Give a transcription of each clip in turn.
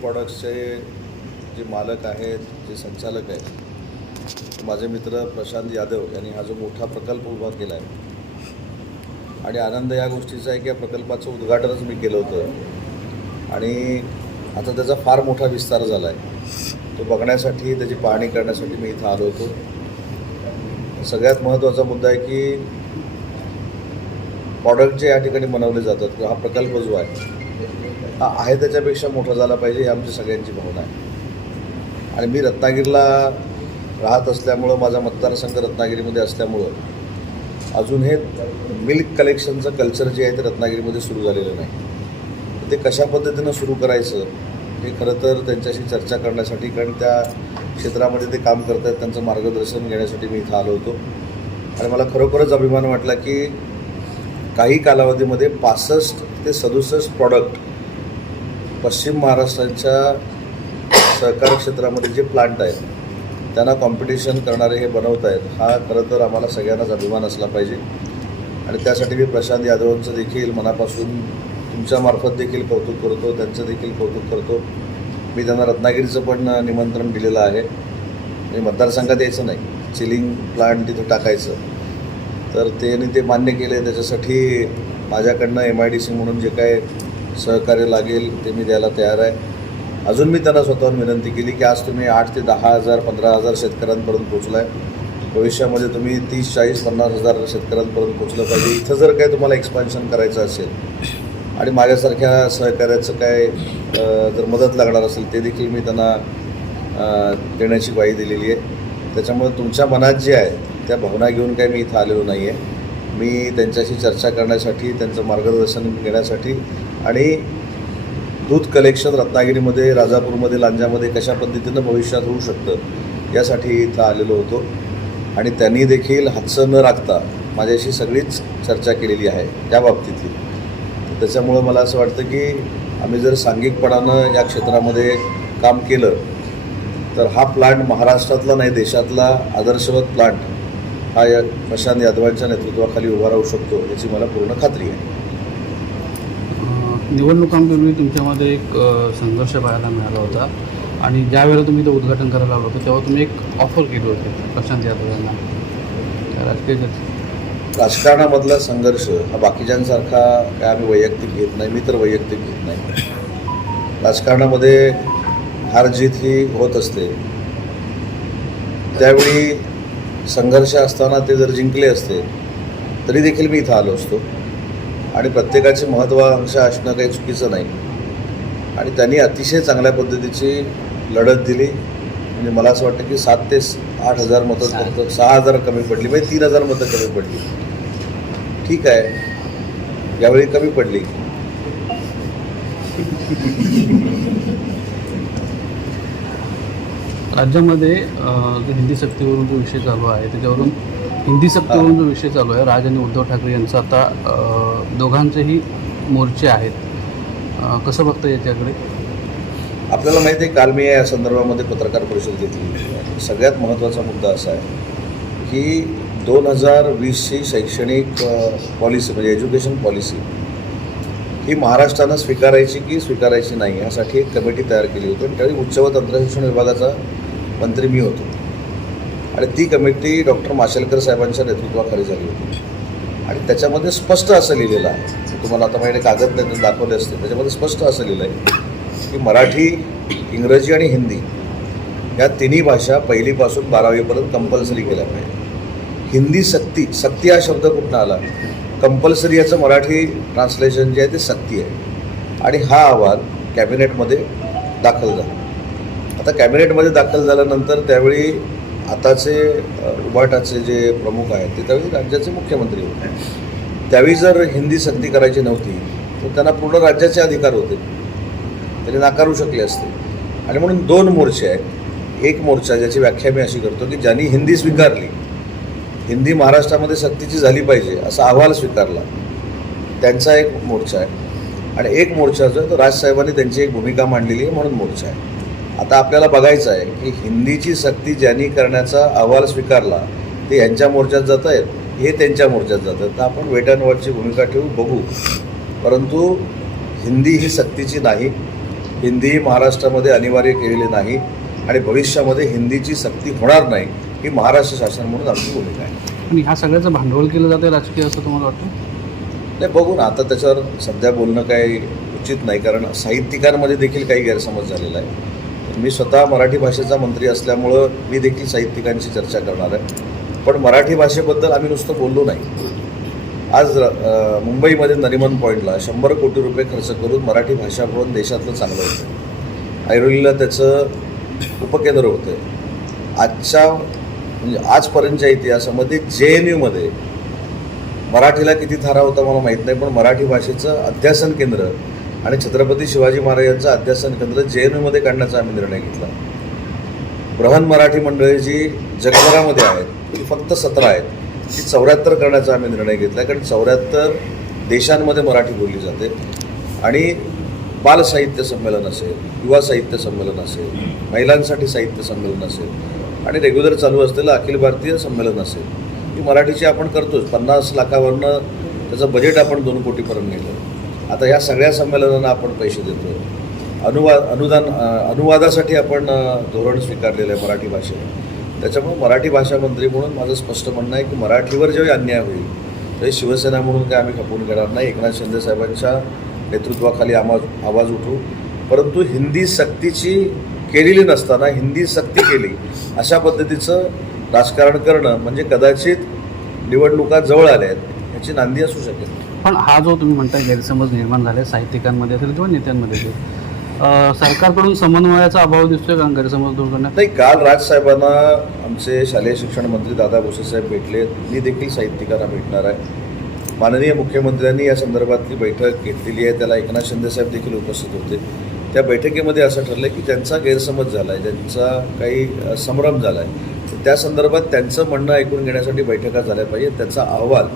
प्रॉडक्ट्सचे जे मालक आहेत जे संचालक आहेत माझे मित्र प्रशांत यादव यांनी हा जो मोठा प्रकल्प उभा केला आहे आणि आनंद या गोष्टीचा आहे की या प्रकल्पाचं उद्घाटनच मी केलं होतं. आणि आता त्याचा फार मोठा विस्तार झाला आहे तो बघण्यासाठी त्याची पाहणी करण्यासाठी मी इथं आलो होतो. सगळ्यात महत्त्वाचा मुद्दा आहे की प्रॉडक्ट जे या ठिकाणी बनवले जातात हा प्रकल्प जो आहे आहे त्याच्यापेक्षा मोठा झाला पाहिजे ही आमची सगळ्यांची भावना आहे. आणि मी रत्नागिरीला राहत असल्यामुळं माझा मतदारसंघ रत्नागिरीमध्ये असल्यामुळं अजून हे मिल्क कलेक्शनचं कल्चर जे आहे ते रत्नागिरीमध्ये सुरू झालेलं नाही. ते कशा पद्धतीनं सुरू करायचं हे खरं तर त्यांच्याशी चर्चा करण्यासाठी कारण त्या क्षेत्रामध्ये ते काम करत आहेत त्यांचं मार्गदर्शन घेण्यासाठी मी इथं आलो होतो. आणि मला खरोखरच अभिमान वाटला की काही कालावधीमध्ये पासष्ट ते सदुसष्ट प्रॉडक्ट पश्चिम महाराष्ट्राच्या सहकार क्षेत्रामध्ये जे प्लांट आहेत त्यांना कॉम्पिटिशन करणारे हे बनवत आहेत हा खरं तर आम्हाला सगळ्यांनाच अभिमान असला पाहिजे. आणि त्यासाठी मी प्रशांत यादवांचं देखील मनापासून तुमच्यामार्फत देखील कौतुक करतो त्यांचं देखील कौतुक करतो. मी त्यांना रत्नागिरीचं पण निमंत्रण दिलेलं आहे. म्हणजे मतदारसंघात यायचं नाही चिलिंग प्लांट तिथं टाकायचं. तर त्यांनी ते मान्य केले त्याच्यासाठी माझ्याकडनं एम आय डी सी म्हणून जे काय सहकार्य लागेल ते मी द्यायला तयार आहे. अजून मी त्यांना स्वतःहून विनंती केली की आज तुम्ही आठ ते दहा हजार पंधरा हजार शेतकऱ्यांपर्यंत पोचला आहे भविष्यामध्ये तुम्ही तीस चाळीस पन्नास हजार शेतकऱ्यांपर्यंत पोचलं पाहिजे. इथं जर काय तुम्हाला एक्सपान्शन करायचं असेल आणि माझ्यासारख्या सहकार्याचं काय जर मदत लागणार असेल ते देखील मी त्यांना देण्याची ग्वाही दिलेली आहे. त्याच्यामुळे तुमच्या मनात जे आहे त्या भावना घेऊन काय मी इथं आलेलो नाही आहे मी त्यांच्याशी चर्चा करण्यासाठी त्यांचं मार्गदर्शन घेण्यासाठी आणि दूध कलेक्शन रत्नागिरीमध्ये राजापूरमध्ये लांजामध्ये कशा पद्धतीनं भविष्यात होऊ शकतं यासाठी इथं आलेलो होतो. आणि त्यांनी देखील हातचं न राखता माझ्याशी सगळीच चर्चा केलेली आहे त्या बाबतीतली त्याच्यामुळं मला असं वाटतं की आम्ही जर सांघिकपणानं या क्षेत्रामध्ये काम केलं तर हा प्लांट महाराष्ट्रातला नाही देशातला आदर्शवत प्लांट हा या प्रशांत यादवांच्या नेतृत्वाखाली उभा राहू शकतो याची मला पूर्ण खात्री आहे. निवडणुकांपूर्वी तुमच्यामध्ये एक संघर्ष पाहायला मिळाला होता. आणि ज्यावेळेला तुम्ही ते उद्घाटन करायला आलो होतं तेव्हा तुम्ही एक ऑफर केली होती प्रशांत यादव यांना. राजकीय राजकारणामधला संघर्ष हा बाकीच्यांसारखा काय आम्ही वैयक्तिक घेत नाही मी तर वैयक्तिक घेत नाही. राजकारणामध्ये हार जीत ही होत असते. त्यावेळी संघर्ष असताना ते जर जिंकले असते तरी देखील मी इथं आलो असतो. आणि प्रत्येकाची महत्त्वाकांक्षा असणं काही चुकीचं नाही. आणि त्यांनी अतिशय चांगल्या पद्धतीची लढत दिली. म्हणजे मला असं वाटतं की सात ते आठ हजार मतं फक्त सहा हजार कमी पडली. म्हणजे तीन हजार मतं कमी पडली. ठीक आहे. यावेळी कमी पडली. राज्यामध्ये जो हिंदी सक्तीवरून जो विषय चालू आहे त्याच्यावरून हिंदी सक्तीवरून जो विषय चालू आहे राज आणि उद्धव ठाकरे यांचा आता दोघांचेही मोर्चे आहेत. कसं बघता याच्याकडे? आपल्याला माहिती आहे काल मी या संदर्भामध्ये पत्रकार परिषद घेतली सगळ्यात महत्त्वाचा मुद्दा असा आहे की दोन हजार वीसची शैक्षणिक पॉलिसी म्हणजे एज्युकेशन पॉलिसी ही महाराष्ट्रानं स्वीकारायची की स्वीकारायची नाही यासाठी एक कमिटी तयार केली होती आणि त्यावेळी उच्च व तंत्रशिक्षण विभागाचा मंत्री मी होतो. आणि ती कमिटी डॉक्टर माशेलकर साहेबांच्या नेतृत्वाखाली झाली होती. आणि त्याच्यामध्ये स्पष्ट असं लिहिलेलं आहे. तुम्हाला आता माझ्याकडे कागद त्यांनी दाखवले असते त्याच्यामध्ये स्पष्ट असं लिहिलं आहे की मराठी इंग्रजी आणि हिंदी या तिन्ही भाषा पहिलीपासून बारावीपर्यंत कंपल्सरी केल्या पाहिजे हिंदी सक्ती सक्ती हा शब्द कुठनं आला? कंपल्सरी याचं मराठी ट्रान्सलेशन जे आहे ते सक्ती आहे. आणि हा अहवाल कॅबिनेटमध्ये दाखल झाला. आता कॅबिनेटमध्ये दाखल झाल्यानंतर त्यावेळी आताचे उभाटाचे जे प्रमुख आहेत ते त्यावेळी राज्याचे मुख्यमंत्री होते. त्यावेळी जर हिंदी सक्ती करायची नव्हती तर त्यांना पूर्ण राज्याचे अधिकार होते. तरी नाकारू शकले असते. आणि म्हणून दोन मोर्चे आहेत. एक मोर्चा ज्याची व्याख्या मी अशी करतो की ज्यांनी हिंदी स्वीकारली. हिंदी महाराष्ट्रामध्ये सक्तीची झाली पाहिजे असा अहवाल स्वीकारला. त्यांचा एक मोर्चा आहे. आणि एक मोर्चा जो आहे तो राजसाहेबांनी त्यांची एक भूमिका मांडलेली आहे म्हणून मोर्चा आहे. आता आपल्याला बघायचं आहे की हिंदीची सक्ती ज्यांनी करण्याचा अहवाल स्वीकारला ते यांच्या मोर्चात जात आहेत हे त्यांच्या मोर्चात जात आहेत. तर आपण वेट अँड वॉचची भूमिका ठेवू बघू. परंतु हिंदी ही सक्तीची नाही. हिंदी महाराष्ट्रामध्ये अनिवार्य केलेली नाही आणि भविष्यामध्ये हिंदीची सक्ती होणार नाही ही महाराष्ट्र शासन म्हणून आमची भूमिका आहे. आणि ह्या सगळ्याचं भांडवल केलं जातं राजकीय असं तुम्हाला वाटतं? नाही बघू ना. आता त्याच्यावर सध्या बोलणं काही उचित नाही कारण साहित्यिकांमध्ये देखील काही गैरसमज झालेला आहे. मी स्वतः मराठी भाषेचा मंत्री असल्यामुळं मी देखील साहित्यिकांशी चर्चा करणार आहे. पण मराठी भाषेबद्दल आम्ही नुसतं बोललो नाही. आज मुंबईमध्ये नरिमन पॉईंटला शंभर कोटी रुपये खर्च करून मराठी भाषा भवन देशातलं चांगलं होतं. ऐरोलीला त्याचं उपकेंद्र होतं. आजच्या म्हणजे आजपर्यंतच्या इतिहासामध्ये जे एन यूमध्ये मराठीला किती थारा होता मला माहीत नाही पण मराठी भाषेचं अध्यासन केंद्र आणि छत्रपती शिवाजी महाराजांचं अध्यासन केंद्र जे एन यूमध्ये काढण्याचा आम्ही निर्णय घेतला. बृहन मराठी मंडळी जी जगभरामध्ये आहेत ती फक्त सतरा आहेत ती चौऱ्याहत्तर करण्याचा आम्ही निर्णय घेतला कारण चौऱ्याहत्तर देशांमध्ये मराठी बोलली जाते. आणि बाल साहित्य संमेलन असेल युवा साहित्य संमेलन असेल महिलांसाठी साहित्य संमेलन असेल आणि रेग्युलर चालू असलेलं अखिल भारतीय संमेलन असेल ही मराठीची आपण करतोच. पन्नास लाखावरनं त्याचं बजेट आपण दोन कोटीपर्यंत नेलं. आता या सगळ्या संमेलनांना आपण पैसे देतो अनुवाद अनुदान अनुवादासाठी आपण धोरण स्वीकारलेलं आहे मराठी भाषेत त्याच्यामुळे मराठी भाषा मंत्री म्हणून माझं स्पष्ट म्हणणं आहे की मराठीवर जेव्हा अन्याय होईल तरी शिवसेना म्हणून काय आम्ही खपून घेणार नाही. एकनाथ शिंदे साहेबांच्या नेतृत्वाखाली आवाज आवाज उठू. परंतु हिंदी सक्तीची केलेली नसताना हिंदी सक्ती केली अशा पद्धतीचं राजकारण करणं म्हणजे कदाचित निवडणुका जवळ आल्या आहेत याची नांदी असू शकेल. पण हा जो तुम्ही म्हणता गैरसमज निर्माण झाले साहित्यिकांमध्ये असेल किंवा नेत्यांमध्ये असेल सरकारकडून समन्वयाचा अभाव दिसतोय का गैरसमज दूर करण्यात? नाही काल राजसाहेबांना आमचे शालेय शिक्षण मंत्री दादा भुसे साहेब भेटले. मी देखील साहित्यिकांना भेटणार आहे. माननीय मुख्यमंत्र्यांनी या संदर्भातली बैठक घेतलेली आहे. त्याला एकनाथ शिंदे साहेब देखील उपस्थित होते. त्या बैठकीमध्ये असं ठरलं की त्यांचा गैरसमज झाला आहे ज्यांचा काही संभ्रम झाला आहे त्या संदर्भात त्यांचं म्हणणं ऐकून घेण्यासाठी बैठका झाल्या पाहिजे त्याचा अहवाल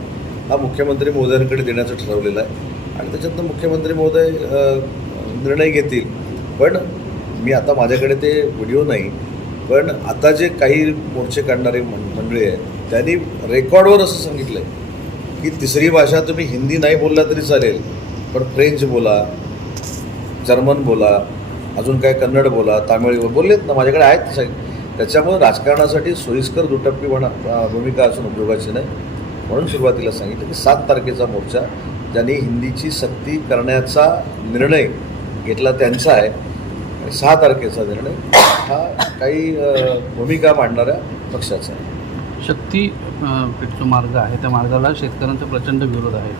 हा मुख्यमंत्री महोदयांकडे देण्याचं ठरवलेलं आहे. आणि त्याच्यातनं मुख्यमंत्री महोदय निर्णय घेतील. पण मी आता माझ्याकडे ते व्हिडिओ नाही. पण आता जे काही मोर्चे काढणारे मं- मंडळी आहेत त्यांनी रेकॉर्डवर असं सांगितलं आहे की तिसरी भाषा तुम्ही हिंदी नाही बोलला तरी चालेल पण फ्रेंच बोला जर्मन बोला अजून काय कन्नड बोला तामिळ बोललेत ना माझ्याकडे आहेत त्याच्यामुळे राजकारणासाठी सोयीस्कर दुटप्पी म्हणा भूमिका असून उपयोगाची नाही. म्हणून सुरुवातीला सांगितलं की सात तारखेचा मोर्चा ज्यांनी हिंदीची सक्ती करण्याचा निर्णय घेतला त्यांचा आहे. आणि सहा तारखेचा निर्णय हा काही भूमिका मांडणाऱ्या पक्षाचा आहे. शक्ती जो मार्ग आहे त्या मार्गाला शेतकऱ्यांचा प्रचंड विरोध आहे.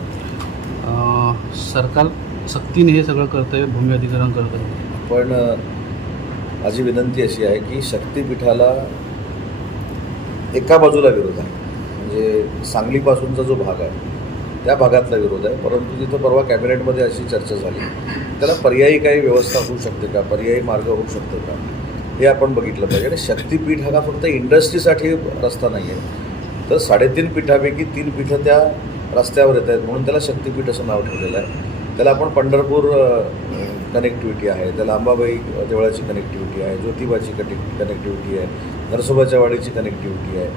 सरकार सक्तीने हे सगळं करतंय भूमी अधिग्रहण करतंय. पण अ, माझी विनंती अशी आहे की शक्तिपीठाला एका बाजूला विरोध आहे. म्हणजे सांगलीपासूनचा जो भाग आहे त्या भागातला विरोध आहे. परंतु तिथं परवा कॅबिनेटमध्ये अशी चर्चा झाली. त्याला पर्यायी काही व्यवस्था होऊ शकते का? पर्यायी मार्ग होऊ शकतो का? हे आपण बघितलं पाहिजे. आणि शक्तिपीठ हा फक्त इंडस्ट्रीसाठी रस्ता नाही आहे तर साडेतीन पीठापैकी तीन पीठं त्या रस्त्यावर येत आहेत म्हणून त्याला शक्तीपीठ असं नाव ठेवलेलं आहे. त्याला आपण पंढरपूर कनेक्टिव्हिटी आहे. त्याला अंबाबाई देवळाची कनेक्टिव्हिटी आहे. ज्योतिबाची कनेक्ट कनेक्टिव्हिटी आहे. नरसोबाच्या वाडीची कनेक्टिव्हिटी आहे.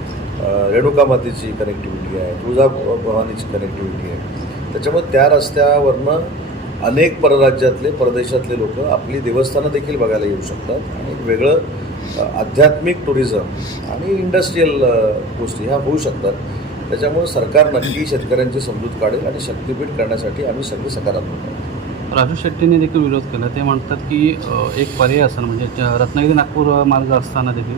रेणुका मातेची कनेक्टिव्हिटी आहे तुळजा भवानीची कनेक्टिव्हिटी आहे. त्याच्यामुळे त्या रस्त्यावरनं अनेक परराज्यातले परदेशातले लोक आपली देवस्थानं देखील बघायला येऊ शकतात. आणि वेगळं आध्यात्मिक टुरिझम आणि इंडस्ट्रीयल गोष्टी ह्या होऊ शकतात. त्याच्यामुळे सरकार नक्की शेतकऱ्यांची समजूत काढेल आणि शक्तीपीठ करण्यासाठी आम्ही सगळे सकारात्मक आहोत. राजू शेट्टींनी देखील विरोध केला. ते म्हणतात की एक पर्याय असताना म्हणजे रत्नागिरी नागपूर मार्ग असताना देखील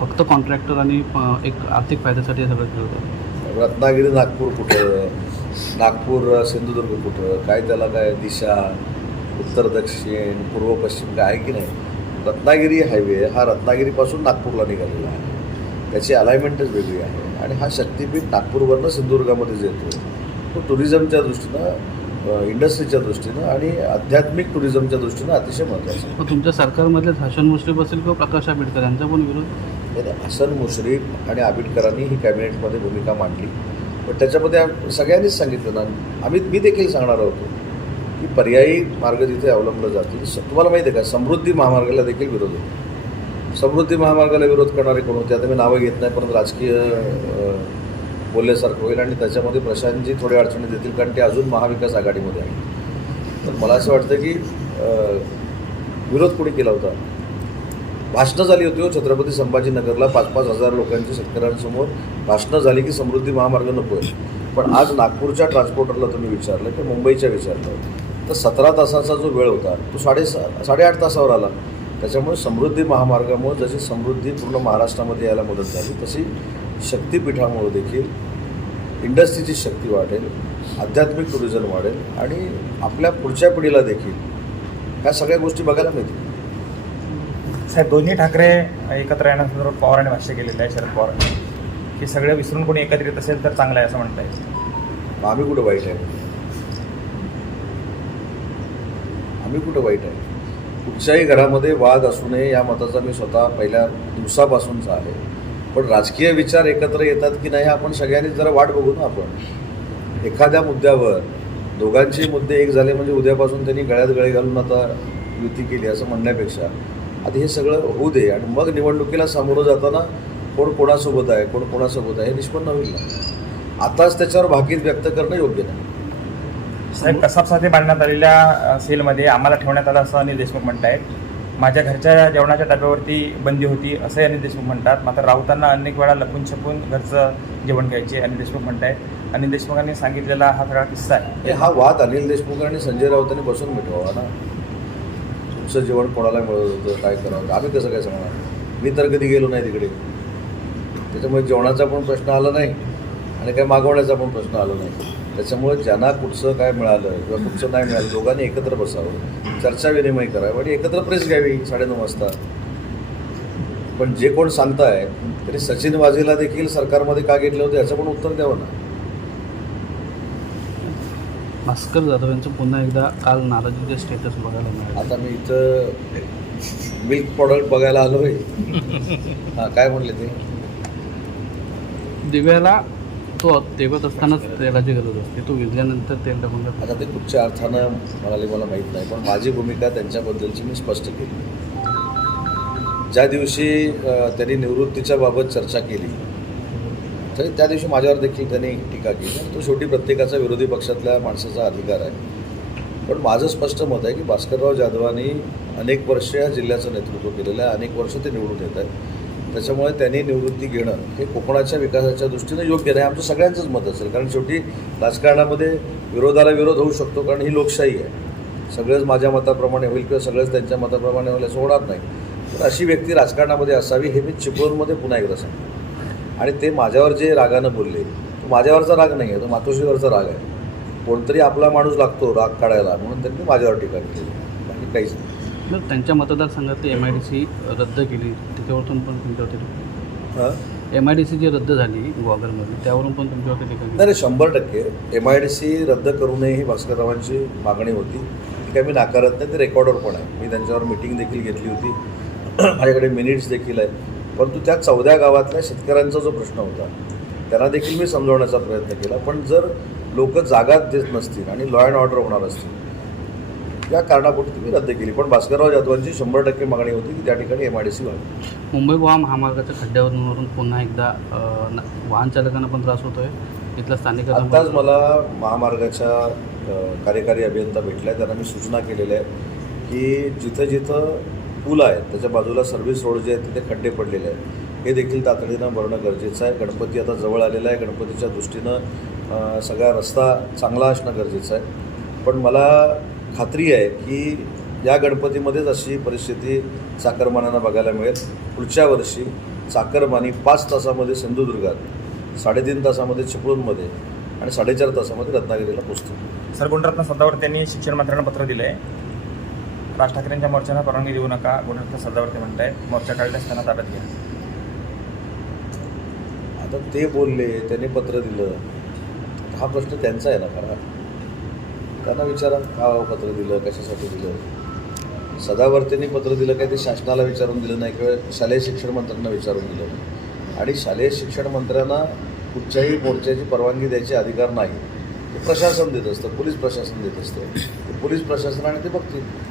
फक्त कॉन्ट्रॅक्टर आणि एक आर्थिक फायद्यासाठी हे सगळं केलं होतं. रत्नागिरी नागपूर कुठं? नागपूर सिंधुदुर्ग कुठं? काय त्याला काय दिशा? उत्तर दक्षिण पूर्व पश्चिम काय आहे की नाही? रत्नागिरी हायवे हा रत्नागिरीपासून नागपूरला निघालेला आहे. त्याची अलाइनमेंटच वेगळी आहे. आणि हा शक्तीपीठ नागपूरवरनं सिंधुदुर्गामध्येच येतो तो टुरिझमच्या दृष्टीनं इंडस्ट्रीच्या दृष्टीनं आणि आध्यात्मिक टुरिझमच्या दृष्टीनं अतिशय महत्त्वाचं आहे. तुमच्या सरकारमधलेच हसन मुश्रीफ असेल किंवा प्रकाश आंबेडकर यांचा पण विरोध? त्याने हसन मुश्रीफ आणि आबिडकरांनी ही कॅबिनेटमध्ये भूमिका मांडली. पण त्याच्यामध्ये सगळ्यांनीच सांगितलं ना आम्ही मी देखील सांगणार होतो की पर्यायी मार्ग तिथे अवलंबले जातील तुम्हाला माहिती आहे का समृद्धी महामार्गाला देखील विरोध होतो. समृद्धी महामार्गाला विरोध करणारे कोण होते? आता मी नावं घेत नाही परंतु राजकीय बोलल्यासारखं होईल आणि त्याच्यामध्ये प्रशांतजी थोडे अडचणी देतील कारण ते अजून महाविकास आघाडीमध्ये आहे तर मला असं वाटतं की विरोध कोणी केला होता? भाषणं झाली होती हो छत्रपती संभाजीनगरला पाच पाच हजार लोकांची शेतकऱ्यांसमोर. भाषणं झाली की समृद्धी महामार्ग नको आहे. पण आज नागपूरच्या ट्रान्सपोर्टरला तुम्ही विचारलं की मुंबईच्या विचारलं तर सतरा तासाचा जो वेळ होता तो साडे साडेआठ तासावर आला. त्याच्यामुळे समृद्धी महामार्गामुळे जशी समृद्धी पूर्ण महाराष्ट्रामध्ये यायला मदत झाली तशी शक्तिपीठामुळे देखील इंडस्ट्रीची शक्ती वाढेल आध्यात्मिक टुरिझम वाढेल आणि आपल्या पुढच्या पिढीला देखील ह्या सगळ्या गोष्टी बघायला मिळतील. साहेब दोन्ही ठाकरे एकत्र येण्यासंदर्भात पवारांनी भाष्य केलेलं आहे शरद पवारांनी की सगळं विसरून कोणी एकत्र येत असेल तर चांगलं आहे असं म्हणता येईल आम्ही कुठं वाईट आहे? आम्ही कुठं वाईट आहे? कुठच्याही घरामध्ये वाद असू नये या मताचा मी स्वतः पहिल्या दिवसापासूनचा आहे. पण राजकीय विचार एकत्र येतात की नाही आपण सगळ्यांनी जरा वाट बघू ना आपण. एखाद्या मुद्द्यावर दोघांचे मुद्दे एक झाले म्हणजे उद्यापासून त्यांनी गळ्यात गळे घालून आता युती केली असं म्हणण्यापेक्षा आधी हे सगळं होऊ दे आणि मग निवडणुकीला सामोरं जाताना कोण कोणासोबत आहे कोण कोणासोबत आहे हे निष्पन्न होईल ना. आताच त्याच्यावर भाकीत व्यक्त करणं योग्य नाही. साहेब कसाबसाठी बांधण्यात आलेल्या सेलमध्ये आम्हाला ठेवण्यात आलं असं अनिल देशमुख म्हणतायत. माझ्या घरच्या जेवणाच्या डब्यावरती बंदी होती असंही अनिल देशमुख म्हणतात. मात्र राऊतांना अनेक वेळा लपून छपून घरचं जेवण घ्यायचे अनिल देशमुख म्हणताय अनिल देशमुखांनी सांगितलेला हा सगळा किस्सा आहे. हा वाद अनिल देशमुख आणि संजय राऊतांनी बसून मिटवावा ना. तुमचं जेवण कोणाला मिळत होतं काय करावं आम्ही कसं काय सांगणार? मी तर कधी गेलो नाही तिकडे. त्याच्यामुळे जेवणाचा पण प्रश्न आला नाही आणि काय मागवण्याचा पण प्रश्न आला नाही. त्याच्यामुळे ज्यांना कुठचं काय मिळालं किंवा कुठचं नाही मिळालं दोघांनी एकत्र बसावं. चर्चा विनिमय करावं आणि एकत्र प्रेस घ्यावी साडेनऊ वाजता. पण जे कोण सांगताय तरी सचिन वाझेला देखील सरकारमध्ये का घेतलं होतं याचं पण उत्तर द्यावं ना. भास्कर जाधव यांचं पुन्हा एकदा काल नाराजीचे स्टेटस बघायला मिळालं. आता मी इथं मिल्क प्रॉडक्ट बघायला आलो आहे हां काय म्हणले ते? दिव्याला तो तेवत असतानाच तेलाची गरज असते तो विजल्यानंतर तेल टाकून आता ते कुठच्या अर्थानं म्हणाले मला माहीत नाही पण माझी भूमिका त्यांच्याबद्दलची मी स्पष्ट केली. ज्या दिवशी त्यांनी निवृत्तीच्या बाबत चर्चा केली तरी त्या दिवशी माझ्यावर देखील त्यांनी टीका केली. तो शेवटी प्रत्येकाचा विरोधी पक्षातल्या माणसाचा अधिकार आहे. पण माझं स्पष्ट मत आहे की भास्करराव जाधवांनी अनेक वर्ष या जिल्ह्याचं नेतृत्व केलेलं आहे अनेक वर्ष ते निवडून येत आहेत. त्याच्यामुळे त्यांनी निवृत्ती घेणं हे कोकणाच्या विकासाच्या दृष्टीनं योग्य नाही. आमचं सगळ्यांचंच मत असेल. कारण शेवटी राजकारणामध्ये विरोधाला विरोध होऊ शकतो कारण ही लोकशाही आहे. सगळंच माझ्या मताप्रमाणे होईल किंवा सगळंच त्यांच्या मताप्रमाणे होईल असं होणार नाही. तर अशी व्यक्ती राजकारणामध्ये असावी हे मी चिपळूणमध्ये पुन्हा एकदा सांगतो. आणि ते माझ्यावर जे रागानं बोलले तो माझ्यावरचा राग नाही आहे तो मातोश्रीवरचा राग आहे. कोणतरी आपला माणूस लागतो राग काढायला म्हणून त्यांनी माझ्यावर टीका केली. बाकी काहीच नाही. तर त्यांच्या मतदारसंघात एम आय डी सी रद्द केली. त्याच्यावरून पण तुमच्यावरती हां? एम आय डी सी जी रद्द झाली ग्वागरमध्ये त्यावरून पण तुमच्यावरती टीका नाही केली नाही शंभर टक्के. एम आय डी सी रद्द करू नये ही भास्कररावांची मागणी होती. ती काय मी नाकारत नाही ते रेकॉर्डवर पण आहे. मी त्यांच्यावर मिटिंग देखील घेतली होती. माझ्याकडे मिनिट्स देखील आहे परंतु त्या चौदा गावातल्या शेतकऱ्यांचा जो प्रश्न होता त्यांना देखील मी समजवण्याचा प्रयत्न केला. पण जर लोक जागात देत नसतील आणि लॉ अँड ऑर्डर होणार असतील या कारणापोटी ती मी रद्द केली. पण भास्करराव जाधवांची शंभर टक्के मागणी होती की त्या ठिकाणी एम आय डी सी व्हावी. मुंबई गोवा महामार्गाच्या खड्ड्यावरून पुन्हा एकदा वाहन चालकांना पण त्रास होतोय. इथल्या स्थानिकांना आत्ताच पण- मला महामार्गाच्या कार्यकारी अभियंता भेटल्या. त्यांना मी सूचना केलेल्या आहेत की जिथं जिथं पूल आहे त्याच्या बाजूला सर्व्हिस रोड जे आहेत तिथे खड्डे पडलेले आहेत. हे देखील तातडीनं भरणं गरजेचं आहे. गणपती आता जवळ आलेला आहे. गणपतीच्या दृष्टीनं सगळा रस्ता चांगला असणं गरजेचं आहे. पण मला खात्री आहे की या गणपतीमध्येच अशी परिस्थिती चाकरमान्यांना बघायला मिळेल. पुढच्या वर्षी चाकरमानी पाच तासामध्ये सिंधुदुर्गात साडेतीन तासामध्ये चिपळूणमध्ये आणि साडेचार तासामध्ये रत्नागिरीला पोचतो सर गुणरत्न सदावर्ते यांनी शिक्षण मंत्र्यांना पत्र दिलं आहे राज ठाकरेंच्या मोर्चाला परवानगी देऊ नका गुणरत्न सदावर्ते म्हणतायत. मोर्चा काढले असताना ताब्यात घ्या. आता ते बोलले त्यांनी पत्र दिलं. हा प्रश्न त्यांचा आहे ना खरा त्यांना विचारा का हो पत्र दिलं? कशासाठी दिलं? सदावर्तींनी पत्र दिलं काय? ते शासनाला विचारून दिलं नाही किंवा शालेय शिक्षण मंत्र्यांना विचारून दिलं. आणि शालेय शिक्षण मंत्र्यांना कुठच्याही मोर्चाची परवानगी द्यायचे अधिकार नाही. ते प्रशासन देत असतं पोलीस प्रशासन देत असतं. पोलीस प्रशासनाने ते बघतील.